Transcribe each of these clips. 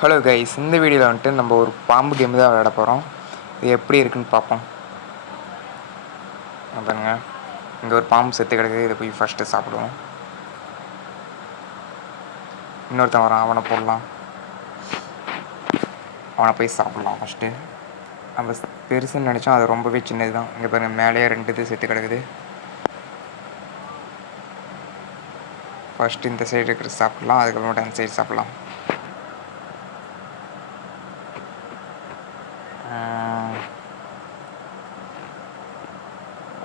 Hello guys, இந்த வீடியோவில் வந்துட்டு நம்ம ஒரு பாம்பு கேம் தான் விளையாட போகிறோம். இது எப்படி இருக்குன்னு பார்ப்போம். பாருங்க, இங்கே ஒரு பாம்பு செத்து கிடக்குது. இதை போய் ஃபஸ்ட்டு சாப்பிடுவோம். இன்னொருத்தன் வரான், அவனை போடலாம். அவனை போய் சாப்பிட்லாம் ஃபஸ்ட்டு. நம்ம பெருசுன்னு நினச்சோம், அது ரொம்பவே சின்னது தான். இங்கே பாருங்கள், மேலேயே 2 இது செத்து கிடக்குது. ஃபஸ்ட்டு இந்த சைடு இருக்கிற சாப்பிட்லாம், அதுக்கப்புறமேட்டு அந்த சைடு சாப்பிட்லாம்.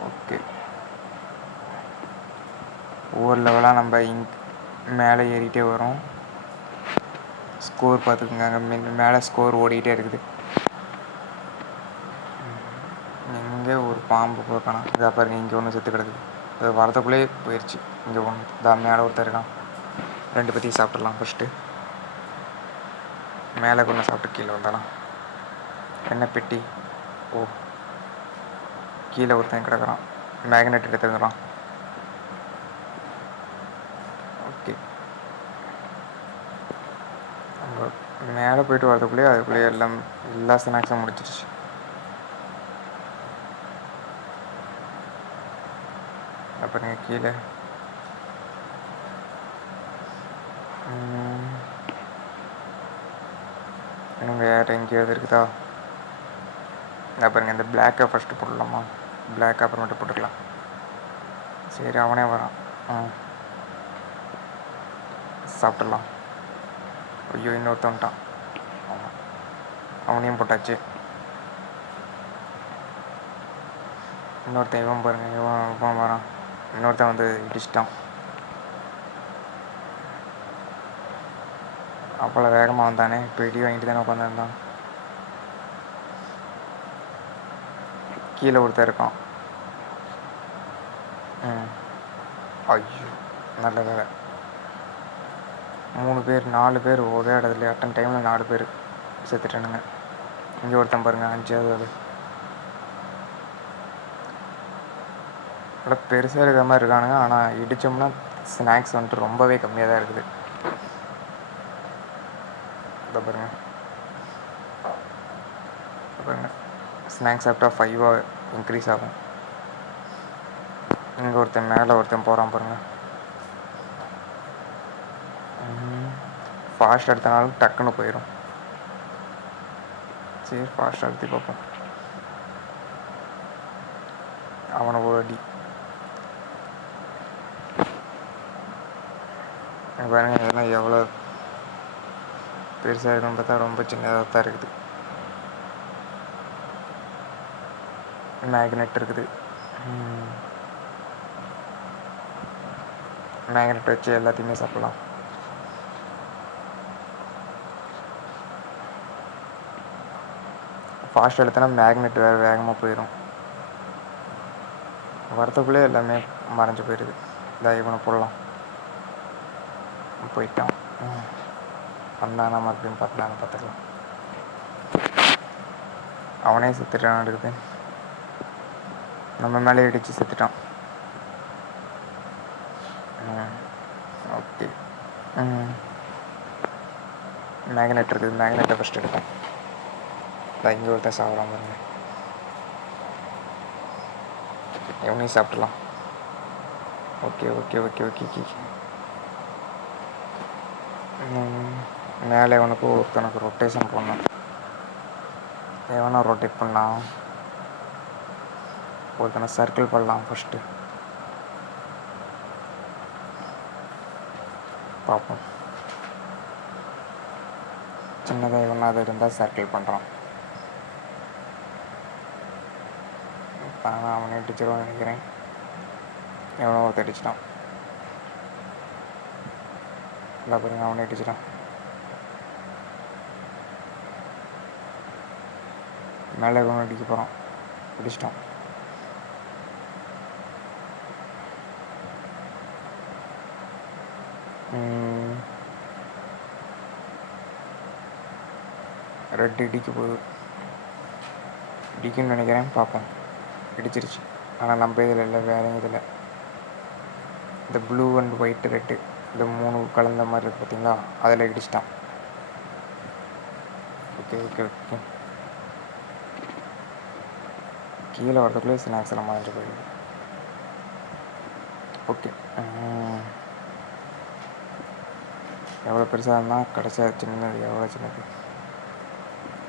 ஓகே, ஒவ்வொரு லெவலாக நம்ம மேலே ஏறிட்டே வரோம். ஸ்கோர் பார்த்துக்குங்க, அங்கே மேலே ஸ்கோர் ஓடிக்கிட்டே இருக்குது. இங்கே ஒரு பாம்பு பார்க்கணும். இதாக பாருங்க, இங்கே ஒன்று செத்து கிடக்குது. அது வரதுக்குள்ளேயே போயிடுச்சு. இங்கே ஒன்று இதாக மேலே ஒருத்தர் இருக்கான். 2 பற்றியும் சாப்பிட்றலாம். ஃபஸ்ட்டு மேலே கொண்டு சாப்பிட்டு கீழே வந்தாலாம். என்ன பெட்டி? ஓ, கீழே ஒருத்தன் கிடக்குறான். மேக்னெட் எடுத்துக்கிறான். ஓகே, அங்கே மேலே போய்ட்டு வரதுக்குள்ளேயே அதுக்குள்ளேயே எல்லா ஸ்நாக்ஸும் முடிச்சிருச்சு. அப்புறம் கீழே இன்னும் வேறு எங்கேயாவது இருக்குதா? பாருங்க, இந்த பிளாக்கை ஃபஸ்ட்டு போடலாமா? பிளாக் அப்புறமேட்டு போட்டுக்கலாம். சரி, அவனே வரான். சாப்பிட்றலாம். ஐயோ, இன்னொருத்தன் வந்துட்டான். அவனையும் போட்டாச்சு. இன்னொருத்தன் இவன் பாருங்க, இவன் வரான். இன்னொருத்தன் வந்து இடிச்சிட்டான். அவ்வளோ வேகமாக வந்தானே. இப்போ இடி வாங்கிட்டு தானே உட்காந்துருந்தான். கீழே ஒருத்தர் இருக்கான். ஐயோ, நல்ல வேலை. 3 பேர் 4 பேர் ஒரே இடத்துல அட்டன் டைமில் 4 பேர் செத்துட்டானுங்க. இங்கே ஒருத்தன் பாருங்கள், 5வது. நல்லா பெருசாக இருக்கிற மாதிரி இருக்கானுங்க. ஆனால் இடித்தோம்னா ஸ்நாக்ஸ் வந்துட்டு ரொம்பவே கம்மியாக தான் இருக்குது. இதை பாருங்கள், ஸ்நாக்ஸ் சாப்பிட்டா 5 இன்க்ரீஸ் ஆகும். இங்கே ஒருத்தன் மேலே ஒருத்தன் போகிறான் பாருங்கள். ஃபாஸ்ட் எடுத்தனாலும் டக்குன்னு போயிடும். சரி, ஃபாஸ்ட் எடுத்து பார்ப்போம். அவனை ஒரு அடி. பாருங்க, இதெல்லாம் எவ்வளோ பெருசாக இருக்குன்னு பார்த்தா ரொம்ப சின்னதாக தான் இருக்குது. மேக்னெட் இருக்குது. மேக்னெட் வச்சு எல்லாத்தையுமே சாப்பிட்லாம். ஃபாஸ்ட் எடுத்தோன்னா மேக்னெட் வேறு வேகமாக போயிடும். வரத்துக்குள்ளே எல்லாமே மறைஞ்சு போயிடுது. இதாக இவனை போடலாம். போயிட்டான். வந்தானா மறுபடியும் பார்த்துக்கலாம். அவனே செத்துட்டான். எடுக்குது, நம்ம மேலே இடித்து செத்துட்டான். ஓகே, மேக்னெட் இருக்குது. மேக்னெட்டை ஃபஸ்ட் எடுப்பேன். இங்கே ஒருத்தன் சாப்பிட்றான் பாருங்க. எவனையும் சாப்பிட்றலாம். Okay okay okay okay okay மேலே இவனுக்கு ஒருத்தனுக்கு ரொட்டேஷன் பண்ணணும். எவனை ரொட்டேட் பண்ணலாம்? ஒருத்தனை சர்க்கிள் பண்ணலாம். ஃபஸ்ட்டு பார்ப்போம். சின்னதாக இவனா அது இருந்தால் சர்க்கிள் பண்ணுறான். நான் அவனை அடிச்சிருவான்னு நினைக்கிறேன். எவனோ ஒருத்தர் அடிச்சிட்டான். இல்லை பாருங்க, அவனை அடிச்சிட்டான். மேலே இவனை அடிக்க போகிறான். அடிச்சிட்டான். ரெட் இடிக்க போகுது. இடிக்குன்னு நினைக்கிறேன். பார்ப்போம். இடிச்சிருச்சு. ஆனால் நம்ம இதில் இல்லை, வேறு இதில். இந்த ப்ளூ அண்ட் ஒயிட்டு ரெட்டு, இந்த 3 கலந்த மாதிரி இருக்குது பார்த்தீங்களா, அதில் இடிச்சிட்டான். Okay okay okay. கீழே வரதுக்குள்ளே ஸ்நாக்ஸ் எல்லாம் மறைஞ்சு போயிடுது. ஓகே. எவ்வளோ பெருசாக இருந்தால் கடைசியாக சின்னது எவ்வளோ சின்னது.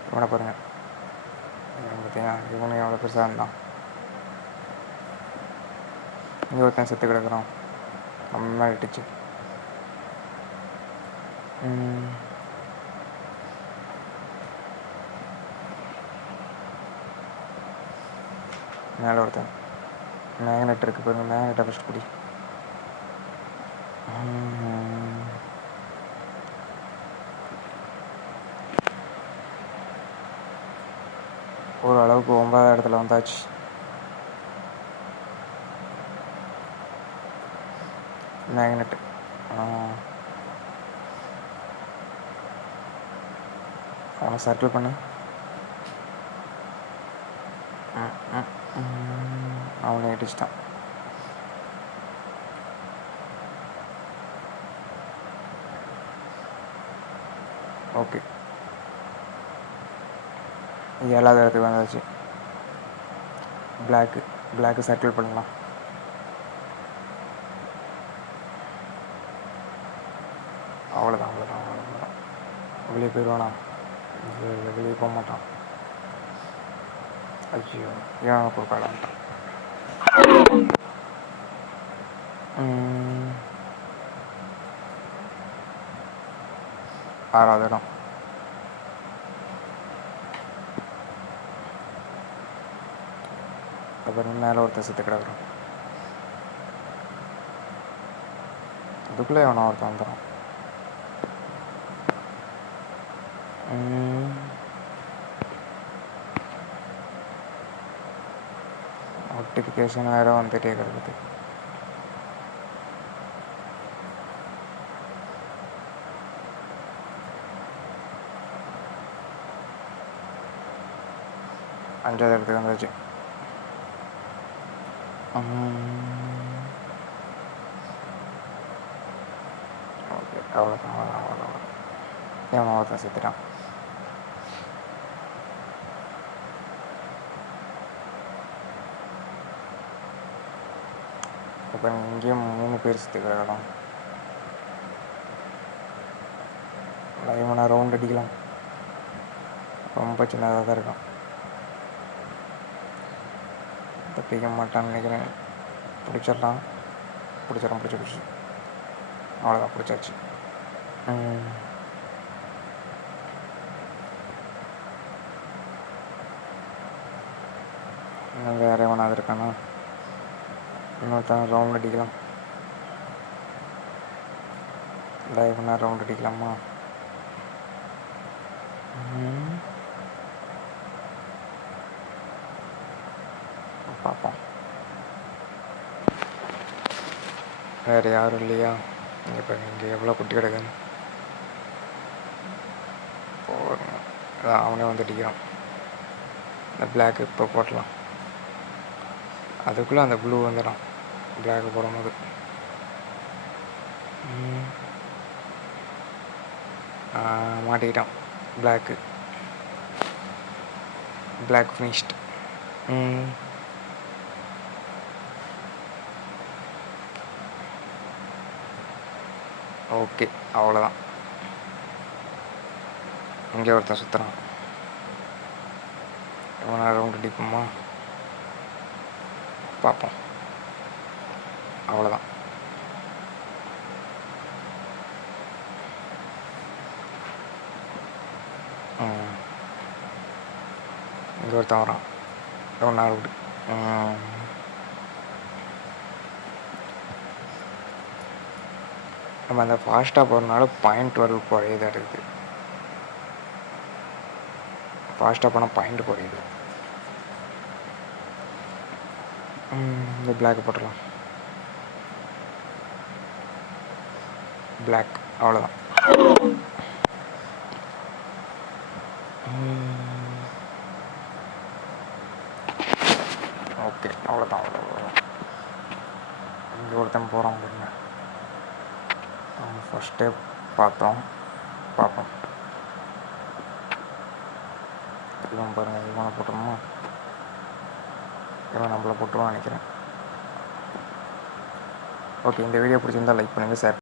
இவனை பாருங்கள், இவன் பார்த்தீங்கன்னா இவனு எவ்வளோ பெருசாக இருந்தான். இங்கே ஒருத்தன் செத்து கிடக்குறான், நம்ம இட்டுச்சு. மேலே ஒருத்தன் மேக்னெட் இருக்குது பாருங்கள், மேக்னெட்டை ஃபஸ்ட் பிடி. ஓரளவுக்கு 9வது இடத்துல வந்தாச்சு. மேக்னெட்டு அவனை சர்க்கிள் பண்ணு. அவனை இடிச்சிட்டான். ஓகே, 7வது இடத்துக்கு வந்தாச்சு. பிளாக்கு சர்க்கிள் பண்ணலாம். அவ்வளோதான். வெளியே போயிடுவானா? வெளியே போக மாட்டான். ஐயோ, ஏன் கொடுக்காடான்ட்டான். 6வது இடம். அப்புறம் மேலே ஒருத்தன் செத்து கிடக்குறான். அதுக்குள்ளே எவனா ஒருத்தன் வந்துடும். நோட்டிஃபிகேஷன் வேறு வந்துகிட்டே கிடக்குது. அஞ்சாவது இடத்துக்கு வந்தாச்சு. ஓகே, அவ்வளோதான். என் ஒருத்தன் செத்துட்டான். இப்போ இங்கேயும் 3 பேர் செத்து கிடக்கலாம். லைவனாக ரவுண்ட் அடிக்கலாம். ரொம்ப சின்னதாக தான் இருக்கும். தப்பிக்க மாட்டான்னு நினைக்கிறேன். பிடிச்சிடலாம். பிடிச்சி அவ்வளோதான், பிடிச்சாச்சு. இன்னும் வேறு எவனாவது இருக்கானா? இன்னொருத்தன் ரவுண்ட் அடிக்கலாம். லைவனாக ரவுண்ட் அடிக்கலாமா? பார்ப்போம். வேறு யாரும் இல்லையா? இங்கே பாருங்க, இங்கே எவ்வளோ குட்டி கிடக்குன்னு. அதான் அவனே வந்து அடிக்கிறான். இந்த பிளாக்கு இப்போ போட்டலாம். அதுக்குள்ளே அந்த ப்ளூ வந்துடும். பிளாக்கு போடும்போது மாட்டிக்கிட்டான். Black finished. ஓகே, அவ்வளோதான். இங்கே ஒருத்தன் சுற்றுறான். இவனை ரவுண்ட் அடிப்போமா? பார்ப்போம். அவ்வளோதான். இங்கே ஒருத்தன் வரான். ஒன்றா ரவுண்டு. நம்ம அந்த ஃபாஸ்ட்டாக போகிறதுனால பாயிண்ட் வரவு குறையதாக இருக்குது. ஃபாஸ்ட்டாக போனால் பாயிண்ட் குறையுது. இந்த பிளாக் போட்டுடலாம். பிளாக், அவ்வளோதான். ஓகே, அவ்வளோதான். இங்கே ஒருத்தன் போகிறான் பாருங்க. ஃபஸ்ட்டே பார்ப்போம். இவன் பாருங்கள், இவனை போட்டுருமா? இவன் நம்மளை போட்டுருவான்னு நினைக்கிறேன். ஓகே, இந்த வீடியோ பிடிச்சிருந்தால் லைக் பண்ணுங்கள், ஷேர்